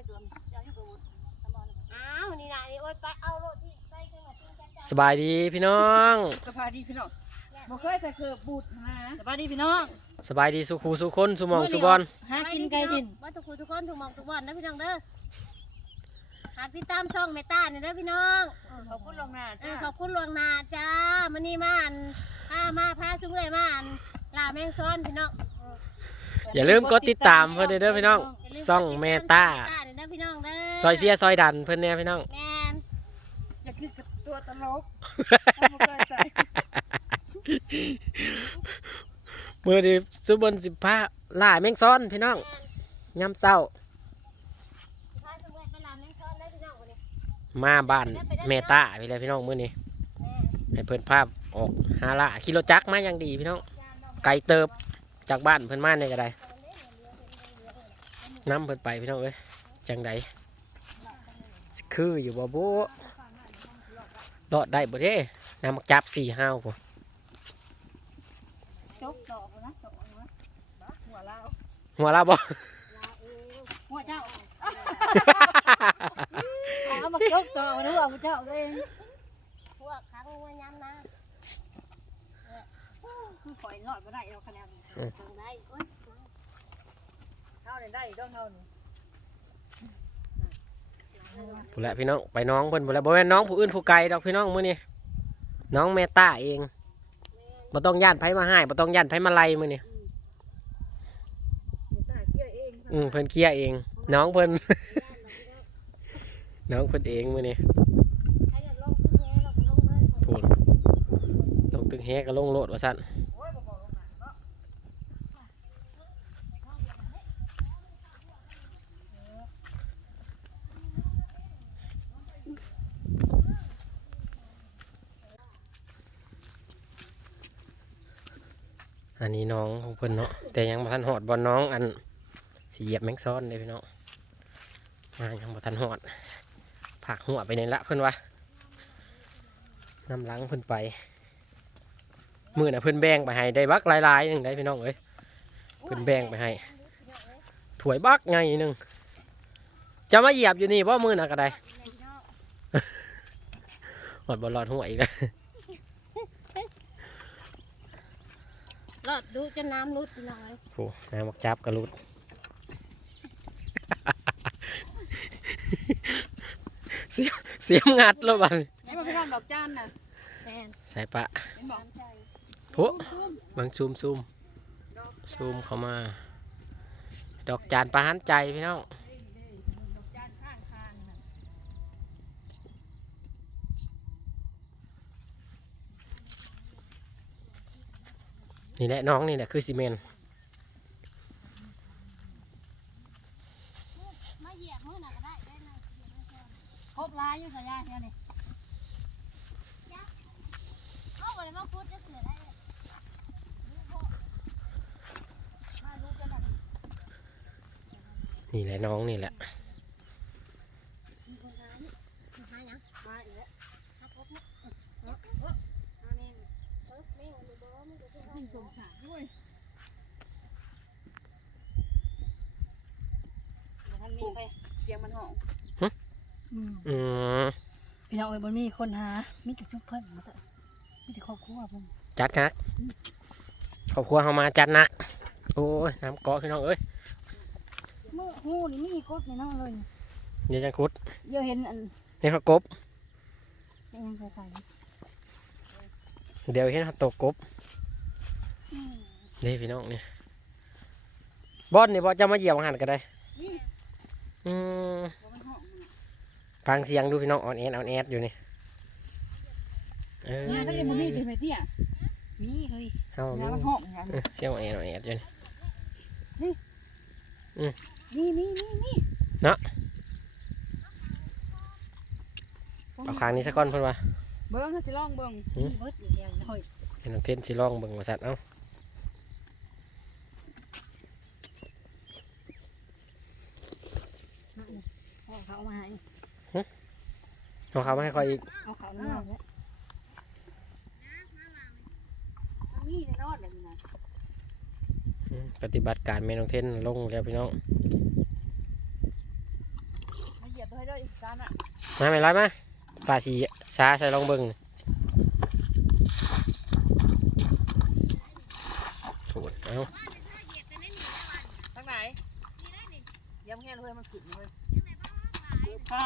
ยตัวเจ้าอยู่กับบุญสมอนอ้าวนี่นะนี่โอ้ยไปเอาโลดที่ไปจังหวัดจริงจังจังสบายดีพี่น้อง สบายดีพี่น้องบ่เคยแต่คือบุญนะสบายดีพี่น้องสบายดีสุขูสุคนสุหมองสุบอลหากินไก่ดินว่าทุกคนทุกคนทุกหมองทุกวันนะพี่น้องเด้อหากติดตามช่องเมตาเนี่ยเด้อพี่น้องขอบคุณลงหน้าเอจ้าอขอบคุณหลวงนาจ้ามันนี่มาอันพามาพาซุ้งเลยมาอันลาแมงซ้อนพี่น้อง อย่าลืมกดติดตามเพื่อนเด้อพี่น้องอย่าลืมซ่องเมตาเมตาเนี่ยเด้อพี่น้องเด้อซอยเสียซอยดันเพื่อนเนี่ยพี่น้องแมนอย่าคิดกับตัวตลกบ่เคยใส่มือดีสุบนสิบผ้าล่าแมงซ้อนพี่น้องยำเศร้าพาซุ้งเลยไปลาแมงซ้อนได้อพี่น้องวันนี้มาบ้านเมตาพี่เลยพี่น้องมือนี้แม่ให้เพื่อนภาพออกหาละกิโลจักรมาอย่างดีพี่น้องไก่เติบ จากบ้านเพื่อนมาเนี่ยก็ได้น้ำเพื่อนไปพี่น้องเอ้ยจังใดสิคืออยู่บ่บุรอดได้บ่เด้น้ำมักจับสี่ห้าวพุ่นจกดอกนะจกนะหัวลาวหัวเราบ่หัวเจ้าเอามาจกดอกนะหัวเจ้าเองพวกครั้งว่ายำนะ คือข่อยรอดบ่ได้เอาคะแนนทางได้โอ้ยเท่านี้ได้ต้องเท่านี้ผู้นแหละพี่น้องไปน้องเพิ่นผู้นแหละบ่แม่นน้องผู้อื่นผู้ไกลดอกพี่น้องมื้อนี้น้องเมตาเองบ่ต้องย่านไผมาให้บ่ต้องย่านไผมาไล่มื้อนี้ตาเกี่ยวเองอืมเพิ่นเคลียร์เอง น้องเพิ่นน้องเพิ่นเองมื้อนี้ใครอยากลงขึ้นแง่เราก็ลงเลยพูดลงตึงแฮก็ลงโลดว่าซั่น โอ้ยบ่บอกลงมาเนาะ อันนี้น้องของเพิ่อนเนาะแต่ยังบทันฮอดบ่น้องอันสิเหยียบแมงซ้อนเด้พี่น้องมายังบทันฮอดผักหัวไปนี่ละเพิ่อนว่าน้ำหลังเพิ่อนไปมือน่ะเพิ่อนแบ่งไปให้ได้บักลายๆหนึ่งได้พี่น้องเอ้ยเพิ่อนแบ่งไปให้ถวยบักใหญ่หนึ่งจะมาเหยียบอยู่นี่บ่มื้อน่ะก็ได้หอดบ่รอดหัวอีกแล้ว รอดดูจนน้ำรุดพี่น้องเลยโอ้น้ำมักจับกระลุด เสียมเสียมงัดแล้วบัดนี้นี่มันพี่น้องดอกจานน่ะแมนใส่ปะเห็นบอกพุบางซูมซูมซูมเข้ามา ดอกจานประหันใจพี่น้อง ดอกจานข้างทางน่ะ นี่แหละน้องนี่แหละคือซีเมนต์มาเหยียบมือหน่ะก็ได้ได้นะเหยียบมือก่อนครบลายอยู่สายยาเนี่ยนี่เอาไปเลยมาพูดจะเสือได้เลยมาดูกันหน่อยนี่แหละน้องนี่แหละ มีคนหานี่คนหาหยัง มาอีกแล้ว หาพบเนี่ยเออเออหาแม่งเออแม่งมันบ่มันก็คือ มีสงสารด้วย เดี๋ยวท่านมีไปเสียงมันห้องอืมอืมพี่น้องเอ้ยบ่มีคนหา มีแต่ซุปเพิ่นมาซะมีแต่ครอบครัวเพิ่นจัดนักครอบครัวเขามาจัดนัก โอ้ยน้ำเกาะพี่น้องเอ้ยมื้อฮู้นี่มีกบนี่น้องเลยเดี๋ยวจะคุดเดี๋ยวเห็นอันนี่เขากบ ยังใส่เดี๋ยวเห็นเขาตกกบอืมนี่พี่น้องนี่บอนนี่บอจะมาเหยียบอาหารก็ได้อืมบ่มันห้ องมันฟังเสียงดูพี่น้องออนแอดออนแอดอยู่นี่เออเนี่ยก็ยังบ่มีถึงไหนเตี้ยมีเฮ้ยเฮาน้ำมีมันห้องกันเออเสียงออนแอดออนแอดอยู่นี่นี่นี่นี่นี่เอาคางนี้สักก้อนเพิ่นว่าเบิ้งเขาสิลองเบิ้งหืมเบิดอีกแล้วเฮ้ยให้น้องเทนสิลองเบิ่งว่าสัตว์เอ้า พ่อเขาเอามาให้เอาเขามาให้คอยอีกเอาเขามาให้แล้วมันมีในนอดเลยนะอืมปฏิบัติการแม่น้องเทนลงแล้วพี่น้องไปให้ด้วยอีกจานอะมาไม่ร้อยมาป่าสีช้าใส่ลองเบิ้งสูดเอา ตั้งไหนย้ำแค่เลยมันขึ้นเลย ค่ะ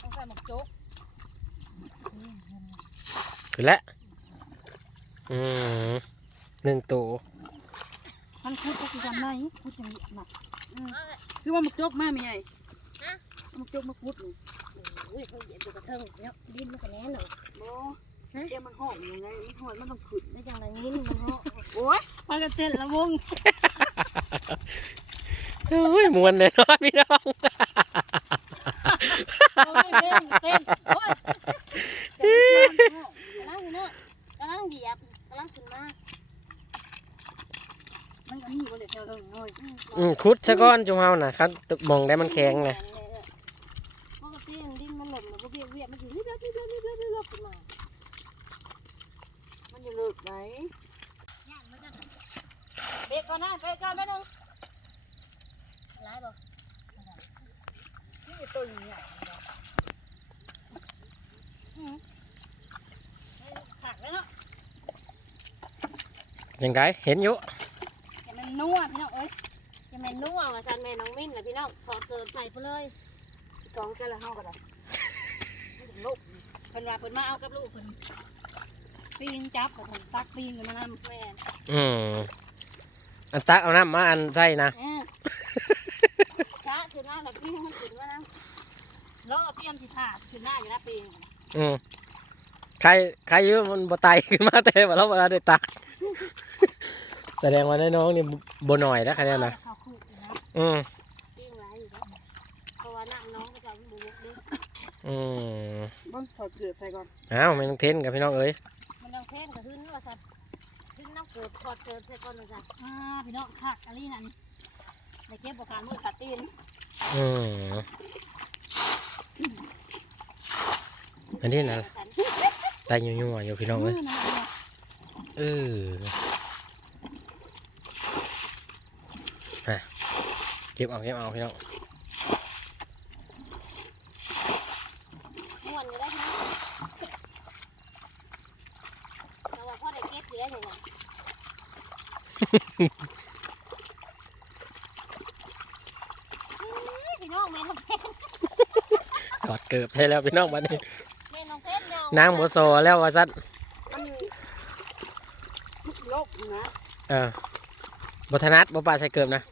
ต้องใส่หมกโจ๊กขึ้นแล้วอืมหนึ่งตัวมันคุดก็คือจำได้คุดอย่างนี้หนักคือว่าหมกโจ๊กมากมีไงหมกโจ๊กมาคุดนี่อุ้ยเขาเหยียบอยู่กระเทิงเนาะดิ้นมันก็แน่นอนโอ้เดี๋ยวมันหอมยังไงมันหอมมันต้องขึ้นไม่จังไรนี้มันเหาะโอ้ยพากันเต้นละวง เฮ้ยมวนเลยเนาะพี่น้องโอ้ยร้อนาะกำลังเหยียบกำลังขึ้นมามันอันนี้บ่ได้เท่าเดิมเลยอืมคุดซะก่อนจุ่มเฮาน่ะครับมองได้มันแข็งไง ปกติดิ้นมันหล่นแล้วก็เวียเวียมันอยู่รีบรีบรีบรีบรีบรีบขึ้นมา มันจะเลิกไหน ย่างมันจะ เด็กก่อนนะไปก่อนแป๊บนึง ร้ายบ่ นี่ตัวใหญ่หักแล้วเนาะ ยังไงเห็นอยู่แต่มันนัวพี่น้องเอ้ยจะแม่นนัวว่าซันแม่น้องมิ้นนะพี่น้องขอเกิดใส่ไปเลยกองกันละเฮากันละมันถึงลูกเพิ่นว่าเพิ่นมาเอากับลูกเพิ่นปีนจับกับเพิ่นตักปีนกันมานำแม่อืมอันตักเอาน้ำมาอันใส่นะเออช้าขึ้นมาแล้วพี่มันขึ้นมานะแล้วเอาเตรียมสิท่าขึ้นหน้าอยู่หน้าปีนอืมใครใครอยืมมันบ่ไตขึ้นมาแต่ว่าเราบ่ได้ตัก แสดงว่าน้องๆนี่บ่หน่อยแล้วคะแนนนะเข้าคู่อีกนะอืมปิ้งไว้อยู่แล้วเพราะว่าน้ำน้องก็จะบุกเด้อืมเบิ่งถอดเกลือใส่ก่อนอ้าวไม่ต้องเทนกับพี่น้องเอ้ยมันต้องเทนกับขึ้นว่าซันขึ้นน้ำเกิดขอดเกิดใส่ก้อนว่าซันอ่าพี่น้องคักอันนี้นั่นในเก็บบ่การมือตัดตีนอืมอันนี้นะไตยั่วๆอยู่พี่น้องมืเอ้อยนั่นน่ะเออฮะเก็บเอาเก็บเอาพี่น้องม่วนอยู่ได้นะแต่ว่าพ่อได้เก็บอยู่ได้เลยนะพี่น้องแม่น้องเพชรถอดเกือบใช่แล้วพี่น้องบัดนี้แม่น้องเพชรนางบ่โซแล้วว่าซั่นมันโลกนะเออบ่ถนัดบ่ปาใส่เกือบนะตักสิ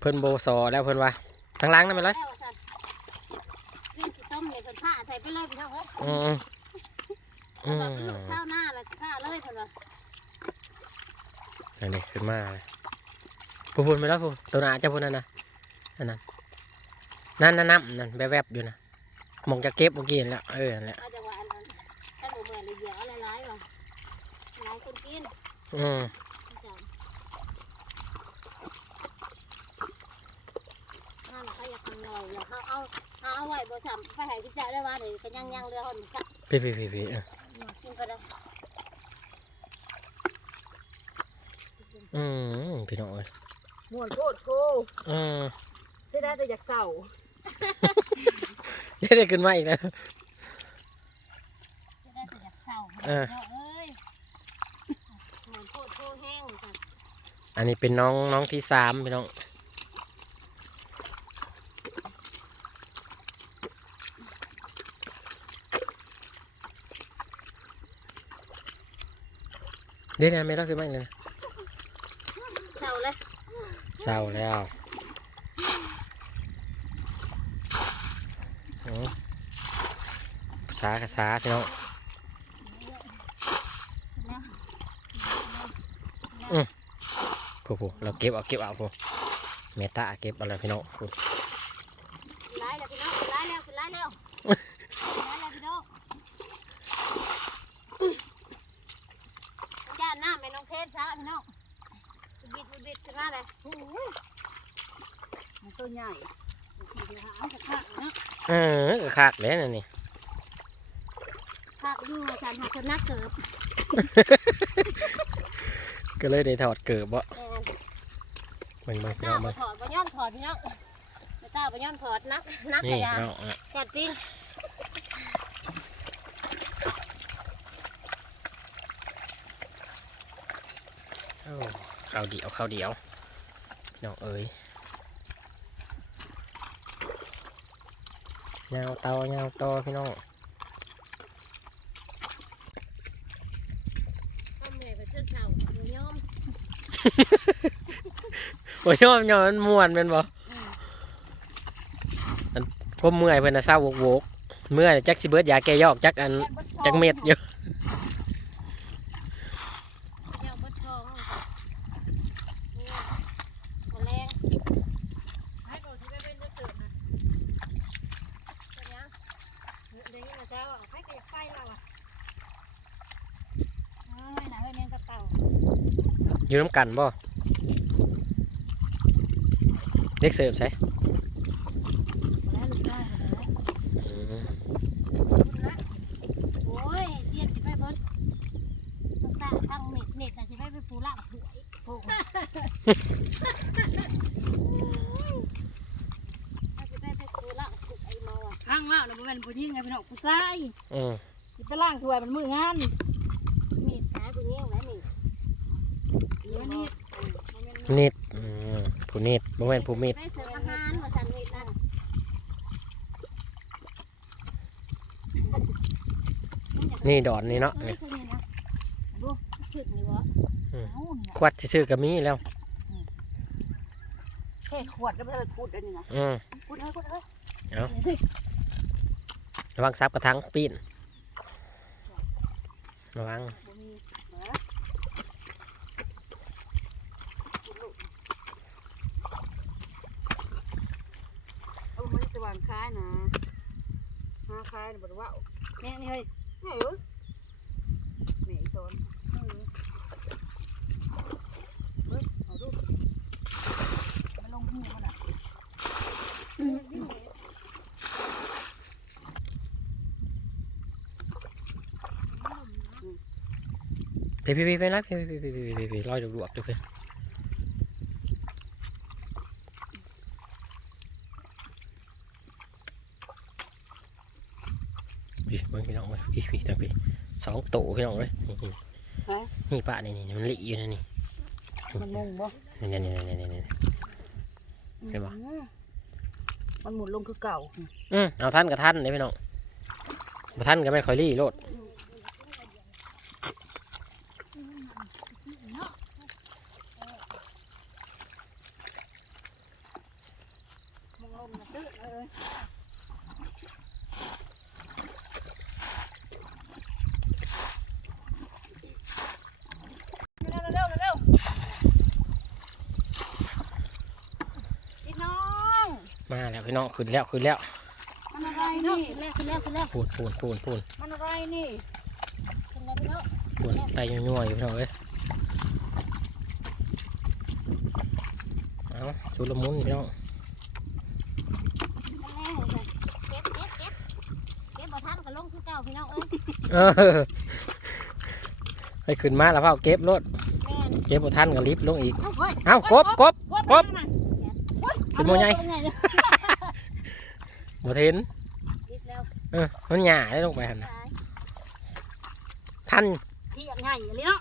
เพิ่นบ่โซแล้วเพิ่นว่าทางหล้างนั่นไปเลยแล้วว่าซั่นวิ่งสิต้มเนี่ยเพิ่นผ้าใส่ไปเลยพี่น้องเอ้ยอืมอืแล้วมก็เป็นลูกข้าวหน้าแล้วผ้าเลยเพิ่นว่าอันนี้ขึ้นมาเลยพูดพูดไปแล้วพูดตัวหนาจะพูดนั่นนะอันนั้นนั่นนั่นนั่นนั่นแวบๆอยู่นะมองจะเก็บเมื่อกี้นั่นแหล้วเออนั่นแหละอาจจะว่าอันนั้นถ้าบ่เหมือนเลยเดี๋ยวเอาหลายๆว่ะหลายคนกินอืม จ้ะนั่ นน่ะเขาอยากทำลอยอยากเอาเอาเอาเอาไว้บ่ซ้ำไปให้กินจ่ายได้ว่าเดี๋ยวก็ยังยังเรือหอนสักพี่พี่พี่พี่เออกินก็ได้อืมพี่น้องเอ้ยม่วนโคตรโคอืมสิได้แต่อยากเศร้าได้ได้ขึ้นมาอีกแล้ว จะได้แต่อยากเศร้าเออ เนาะเอ้ยเหมือนโคตรโคแห้งจ้ะอันนี้เป็นน้องน้องที่สามพี่น้อง เดี๋ยวนะไม่ต้องขึ้นมาอีกเลยนะเศร้าเลยเศร้าแล้วโอ้ช้ากระช้าพี่น้องผู้ผู้เราเก็บเอาเก็บเอาผู้เมตาเก็บเอาเลยพี่น้องผู้ร้ายแล้วพี่น้องร้ายแล้วร้ายแล้วร้ายแล้วพี่น้องจ้าหน้าแม่น้องเพชรซะพี่น้องบิด บิดบิดขึ้นมาเลยโอ้ยมันตัวใหญ่ขี่ไปหาเอาสักพักนะเออก็คากแล้วนั่นนี่ภาคดูว่าฉันหาคนนักเกิบก็เลยได้ถอดเกิบบ่แอนบเบิ่งเบิ่งพี่เจ้าน้องบ่เบิ่งถอดบ่ย่อมถอดพี่น้องเจ้าบ่ย่อมถอดนักนักนี่กะยาพี่น้องอะแกดปิ้งโอ้ข้าวเดียวข้าวเดียวพี่ น้องเอ้ยยาวเตายาวโตพี่น้องทำเลยไปเชิญเช้าบ่ย่อมโอ้ยยอมยอมมันม่วนเป็นบ่อันก็เมื่อยเพิ่นน่ะเศร้าโวกๆเมื่อยจักสิเบิดยาแก้ยอกจักอันจักเม็ดอยู่ เจ้าบ่ทองนี่แมลง ให้เขาที่ไม่เป็นจะตื่นนะ ตัวเนี้ย เดี๋ยวนี้นะเจ้าให้ก็อยากไปเราอะเอ้ยนะเฮ้ยเนี่ยกระเต่า อยู่น้ำกันบ่เด็กเสิร์ฟใช่ แล้วลูกได้แล้ว อืม นะโอ้ยเตียนสิไปเบิดต้องตาทางเม็ดเม็ดน่ะสิไปไปปูล่างถวยโอ้ถ้าสิ ไปไปปูล่างถวยเมาอะข้างว่าเราเป็นผู้หญิงไงพี่น้องผู้ชายอืมสิไปล่างถ้วยมันมืองาน มีดหากูเงี้ยงแล้วนี่ เดี๋ยวนี้ นิดอื มผู้นิดบ่แม่นผู้มิดไปเสิร์ฟอาหารมาสั่นมีดนั่นนี่ดอนนี่เนาะเฮ้ยนี่คือนี่นะดูชึกนี่วะเอาเนี่ยควัดชื่อๆก็มีแล้วแค่ขวดก็ไม่ได้พูดอันนี้นะอืมพูดเฮ้ยพูดเฮ้ยระวังซับกระทังปีนระวัง บ่มีเหรอเอามันจะวางคายนะหาคายนะบอกว่าแม่นี่เฮ้ยแม่เอ้ยแม่อีโซนเออเฮ้ยเอาดูมันลงหูมันอะพี่พี่พี่ไปนะพี่พี่พี่พี่พี่พี่ลอยลวกๆดูเพื่อนพี่เบิ่งพี่น้องเว้ยพี่พี่จังพี่สองโต พี่น้องเลยนี่ฮะนี่ป้านี่นี่มันหลีอยู่นะนี่มันมงบ่นี่นี่นี่นี่นี่นี่เห็นปะอืมมันหมุนลงคือเก่าอืมเอาท่านกับท่านเลยพี่น้องบ่ท่านก็ไม่ค่อยรีโลด มงลงนะตื้อเลยเร็วเร็วเร็วเร็วพี่น้อง มาแล้วพี่น้องขึ้นแล้วขึ้นแล้วมันอะไรพี่น้องนี่ขึ้นแล้วขึ้นแล้วขึ้นแล้วพูนพูนพูนพูนมันอะไรนี่ขึ้นแล้วพี่น้องพูนไตยั่วๆอยู่พี่น้องเอ้ยเอาชุลมุนพี่น้องเก็บเก็บเก็บเก็บบ่ทันก็ลงคือเก่าพี่น้องเอ้ยเออให้ขึ้นมาแล้วเฝ้าเก็บรถแม่นเก็บบ่ทันก็ลิฟต์ลงอีกเฮ้ยเอากบกบกบเอาขึ้นมาไงเอาไงเนี่ย บ่เห็นดิบแล้วเออมันหย่าได้ลงไปหั่นน่ะตายทันที่ยังไงอย่างนี้เนาะ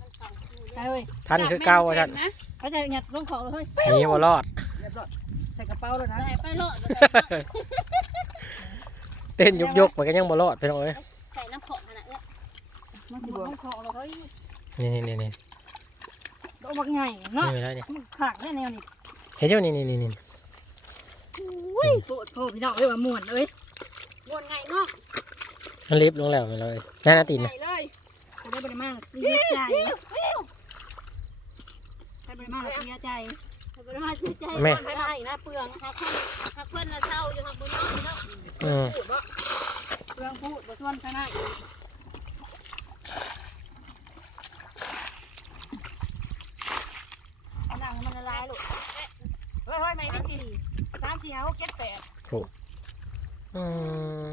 มันสองมือไปเลยเว้ยทันคือเก่าว่าซั่นเขาจะหยัดลงของเลยหนี่บ่รอดเรียบร้อยใส่กระเป๋าแล้วนะได้ไปโลดเต้นยกๆไปก็ยังบ่รอดพี่น้องเอ้ยใส่น้ำของขนาดนี้มันสิบลงของเลยนี่นี่นี่นี่ดอกบักใหญ่เนาะนี่ไม่ได้เนี่ยมันขาดแน่แนวนี่เห็นเจ้านี่นี่นี่นี่ อุ้ยโปรดโปรดพี่น้องเอ้ยว่าม่วนเอ้ยวนไงเนาะมันลิฟต์ลงแล้วไปเลยน่านาตินใหนะญ่เลยจะได้บริมาณเสียใจได้บริมาณเสียใจถ้าบ่ได้มาซื้อใจแม่ไม่ได้นะเปลืองถ้าเพิ่นถ้าเพิ่นน่ะเช่าอยู่ทางบนนอกพี่น้องอืมถือบ่เปลืองพูดบ่ส่วนไปหน้าอีกเอาหนังมันละลายลูกเฮ้ยเฮ้ยไม่ได้กี่ สามสี่ห้าหกเจ็ดแปดอืม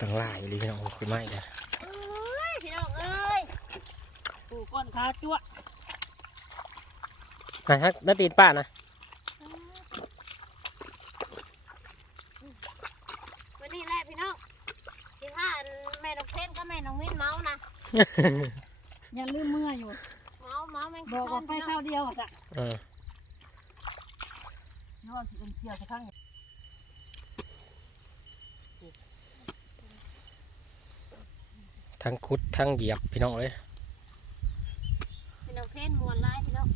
ตั้งหลายเลยพี่น้องคือไม่เลยเอ้ยพี่น้องเอ้ยปูก้อนขาจั่วเมาทักน้าตีนป้านะวันนี้แหละพี่น้องที่ท่าอันแม่น้องเพนก็แม่น้องมิ้นเมานะอย่าลืมเมื่ออยู่ เมาเมาแม่งบอกว่าไปข้าวเดียวอะจ้ะ เออย้อนสิเป็นเสี่ยวสักครั้งทั้งคุดทั้งเหยียบพี่น้องเอ้ยพี่น้องเพนมวนไล่พี่น้อง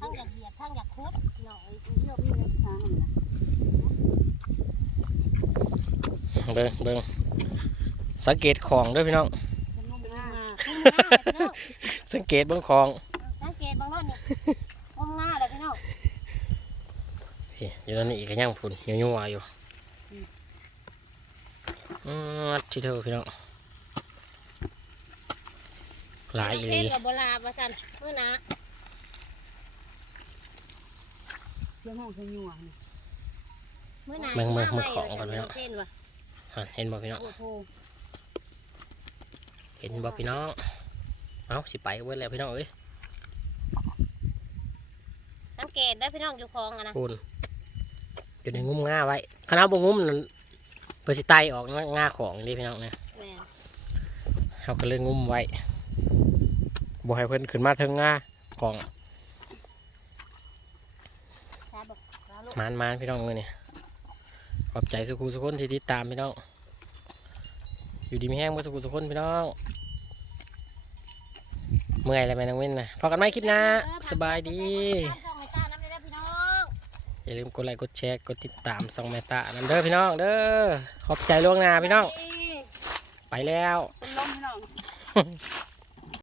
ทั้งอยากเหยียบทั้งอยากคุดพี่น้องเอ้ยเที่ยวพี่ในทางนี่นะเบิ่งเบิ่งสังเกตของเด้วยพี่น้องเป็นนุ่มหน้าคุ้มง่าเลยพี่น้อง สังเกตเบิ่งของ สังเกตบางนั่นนี่คุ้มง่าเลยพี่น้อง พี่อยู่ตอนนี้อีกก็ยังพุ่นยังยัวอยู่อือที่เธอพี่น้องหลายอีหเพลีนกับโบราณว่าสันเมื่อนะเที่ยวห้องเที่ยวหยวงนี่เมื่อนะเบิ่งเบิ่งมือของก่อนพี่พี่น้น้อองงเพนว่ะอะเห็นบ่พี่น้องโอ้โหเห็นบ่พี่น้องเอ้าสิไปเว้ยแล้วพี่น้องเอ้ยสังเกตได้พี่น้องอยู่คลองอะนะคุณ อยู่ในงุ้มง่าไว้คณะบ่งุ้มนั่นเพื่อสิไตออกง่าของนี่พี่น้องเนี่ยแม่นเขาก็เลยงุ้มไว้บ่ให้เพิ่นขึ้นมาเทิงง่าของใช่บอกแล้วลูกมานมานพี่น้องเลยนี่ขอบใจสุขุสุคนที่ติดตามพี่น้อง อยู่ดีมีแห้งบ่สุขุสุคนพี่น้อง เมื่อยแล้วแม่นางเว้นนะพอกันไหมคลิปหน้าสบายดี อย่าลืมกดไลค์กดแชร์กดติดตามส่องแมตานํเด้อพี่น้องเด้อขอบใจล่วงหน้าพี่น้อง ไปแล้ว เป็นลมพี่น้อง